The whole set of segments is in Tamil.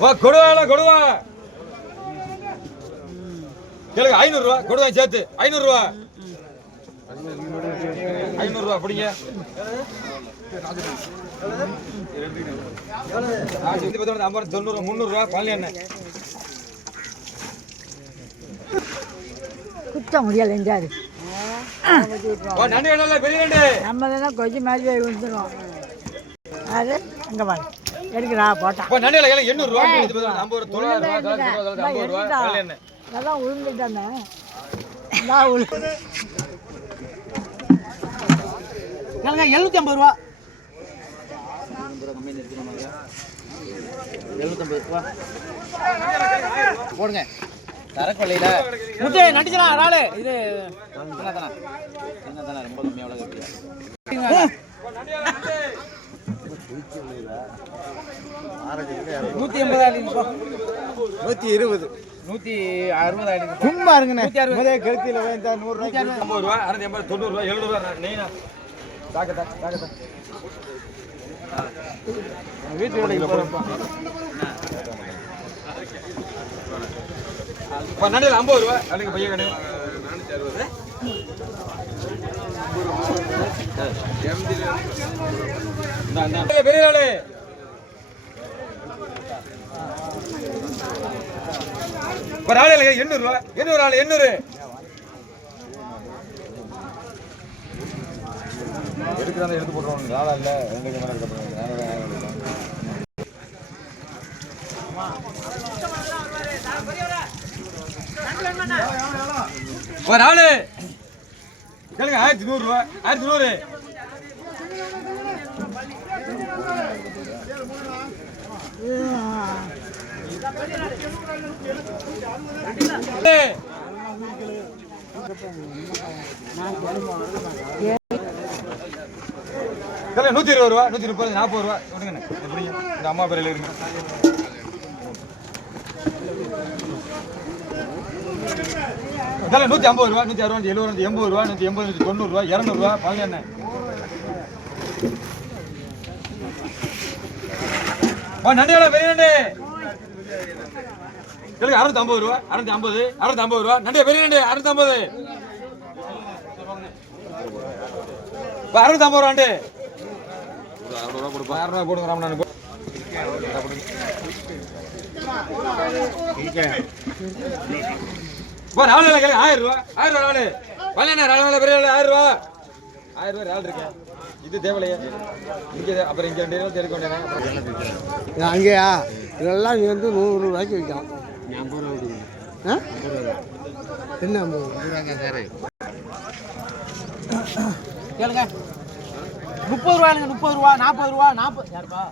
வா கொடுவால கொடுவா. கேளுங்க ஐநூறுரூவா கொடுவா சேர்த்து. ஐநூறுரூவா ஐநூறுரூவா அப்படிங்க ஐம்பது தொண்ணூறு முந்நூறுரூவா பழனி குத்த முடியல எஞ்சாரு பெரிய நம்ம கொஞ்சம் மாதிரி விழுந்துடும் அது அங்கே பாரு. எடுக்கிறா நண்டு இல்லை எண்ணூறுரூவா ஐம்பது ரூபா ரூபா ரூபா ஐம்பது ரூபா அதெல்லாம் உளுந்துட்டானே. நான் எழுநூத்தி ஐம்பது ரூபா? எழுநூத்தம்பது ரூபா. போடுங்க. தரக்கொள்ளையில. முத்து நடிச்சலாம் இறாலு இது என்ன தானே என்ன தானே ரொம்ப கம்மியாக நூற்றி எண்பது ஆடி நூற்றி இருபது. நூற்றி அறுபது ஆடி சும்மா இருங்கண்ணே. அறுபது. முதல்ல கழுத்தியில் வேந்தா நூறு நூற்றி அறுபது. ஐம்பது ரூபா அறுநூத்தி எண்பது தொண்ணூறுரூவா எழுநூறுவா நெய்னா. தாக்கத்தா தாக்கத்தா வீட்டு வேலைக்கு போகிறப்ப இப்போ நண்டில் ஐம்பது ரூபா. அதுக்கு பையன் கடை பெரிய ஒரு ஆள் இல்லை எண்ணூறு ரூபா எண்ணூறு ஆள் எண்ணூறு. எடுக்கிறாங்க எடுத்து போட்டுருவாங்க ஆளா இல்லை ரெண்டு கேமரா எடுக்க ஒரு ஆளு. கேளுங்க ஆயிரத்தி நூறு ரூபா ஆயிரத்தி நூறு. ஏய். நூற்றி இருபது ரூபா நூற்றி முப்பது நாற்பது ரூபா. கொடுங்க எப்படி? இந்த அம்மா பேரில் இருக்கு இதெல்லாம் நூற்றி ஐம்பது ரூபா நூற்றி அறுபது எழுபது நூற்றி எண்பது ரூபா நூற்றி எண்பது நூற்றி தொண்ணூறுரூவா இரநூறுவா பழனி எண்ணெய் நண்டியோட பெரிய நண்டு கேளுங்க அறுநூத்தி ஐம்பது ரூபா அறுநூத்தி ஐம்பது அறுநூத்தி ஐம்பது ரூபா. நண்டியா பெரிய நண்டு அறுநூத்தி ஐம்பது இப்போ அறுநூத்தி ஐம்பது ரூபா நண்டு. அறுநூறுவா கொடுப்போம் அறுநூறுவா போடுங்க ராமநாதன் போ இப்போ நாலு வேலை கேளுங்க ஆயிரம் ரூபா. ஆயிரம் ரூபா நாலு. பழனி நாலு வேலை பெரிய ஆயிரம் ரூபா. ஆயிரம் ரூபா ஆள் இருக்கேன். இது தேவையில்லையே. இங்கே அப்புறம் இங்கே ரெண்டு அங்கேயா? இதெல்லாம் நீ வந்து நூறு ரூபாய்க்கு விற்கலாம்? என்ன கேளுங்க. முப்பது ரூபாய்ங்க முப்பது ரூபா நாற்பது ரூபா நாற்பது யாருப்பா?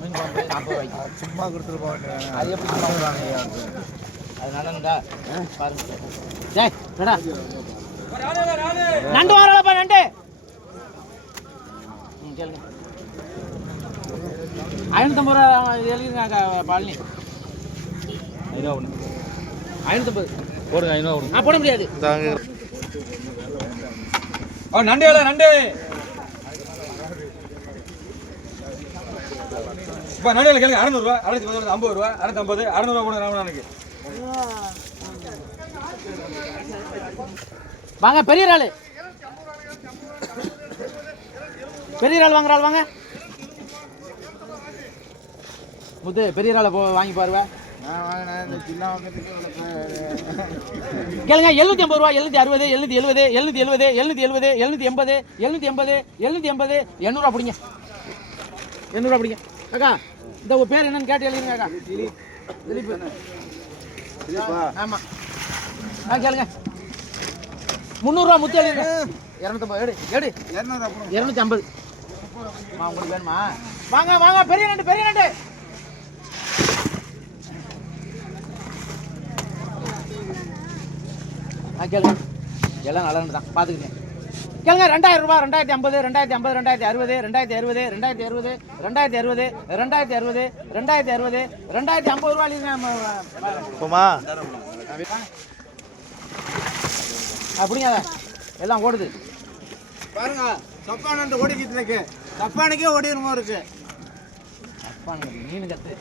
மீன் குழம்பு நாற்பது ரூபாய்க்கு சும்மா கொடுத்துட்டு போவாங்க அது எப்படி சும்மா அது நல்லதுடா பாருங்க. டேய் என்னடா? நண்டு வரலப்பா நண்டு. ம் கேளுங்க. ஐநூற்றம்பது ரூபா எழுதிருக்காங்க பழனி ஐநூறு ஒன்று ஐநூற்றம்பது போடுங்க ஐநூறு ஒன்று நான் போட முடியாது. ஓ நண்டு வேலை நண்டு? இப்போ நண்டு கேளுங்க அறநூறுவா அறுநூத்தி பத்து ஐம்பது ரூபா அறுநூத்தி ஐம்பது அறநூறுவா கொடுங்க ராமநாதனுக்கு. வாங்க பெரிய இறால் பெரிய இறால் வாங்குற ஆள் வாங்க. முத்து பெரிய இறாலை போ வாங்கி பாருவ. கேளுங்க எழுநூத்தி ஐம்பது ரூபா எழுநூத்தி அறுபது எழுநூத்தி எழுபது எழுநூத்தி எழுபது எழுநூத்தி எழுபது எழுநூத்தி எண்பது எழுநூத்தி எண்பது எழுநூத்தி எண்பது எண்ணூறுவா பிடிங்க. எண்ணூறுவா பிடிங்க. அக்கா இந்த உங்க பேர் என்னன்னு கேட்டு எழுதுங்க அக்கா. திலீப் ஆமா. ஆ கேளுங்க. முந்நூறுரூவா முத்து எழுதுங்க இரநூத்தம்பது எடு எடு. இரநூத்தி ஐம்பது. உங்களுக்கு வேணுமா? வாங்க வாங்க பெரிய நண்டு பெரிய நண்டு. ஆ கேளுங்க. எல்லாம் நல்ல நண்டு தான். பார்த்துக்குங்க கேளுங்க ரெண்டாயிரம் ரூபாய் ரெண்டாயிரத்தி ஐம்பது ரெண்டாயிரத்தி ஐம்பது ரெண்டாயிரத்தி அறுபது ரெண்டாயிரத்தி அறுபது ரெண்டாயிரத்தி அறுபது ரெண்டாயிரத்தி அறுபது ரெண்டாயிரத்தி அறுபது ரெண்டாயிரத்தி அறுபது ரெண்டாயிரத்தி ஐம்பது ரூபா போமா அப்படிங்க எல்லாம் ஓடுது. பாருங்க சப்பானண்டு ஓடிக்கிட்டு இருக்கு. சப்பானுக்கே ஓடிடுமோ இருக்கு. வாங்க மீன் கத்து.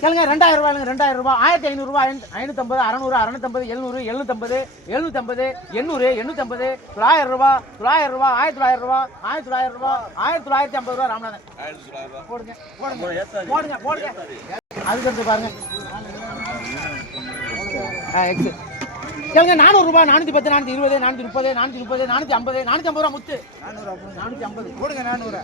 கேளுங்க ரெண்டாயிரம் ரூபாய் ரெண்டாயிரம் ரூபாய். ஆயிரத்தி ஐநூறுரூவா ஐநூற்றம்பது அறநூறு அறநூற்றம்பது எழுநூறு எழுநூற்றம்பது எழுநூற்றம்பது எண்ணூறு எண்ணூற்றம்பது தொள்ளாயிரம் ரூபா தொள்ளாயிரம் ரூபா ஆயிரத்தி தொள்ளாயிரம் ரூபா ஆயிரத்தி தொள்ளாயிரம் ரூபா ஆயிரத்தி தொள்ளாயிரத்தி ஐம்பது ரூபா ராமநாதன். போடுங்க போடுங்க போடுங்க போடுங்க. அதுக்கு அடுத்து பாருங்க. ஆ எக்ஸ் கேளுங்க நானூறு ரூபாய் நானூற்றி பத்து நானூற்றி இருபது நானூற்றி முப்பது நானூற்றி முப்பது நானூற்றி ஐம்பது நானூற்றி ஐம்பது ரூபா முத்து. நானூற்றி ஐம்பது. போடுங்க நானூறு.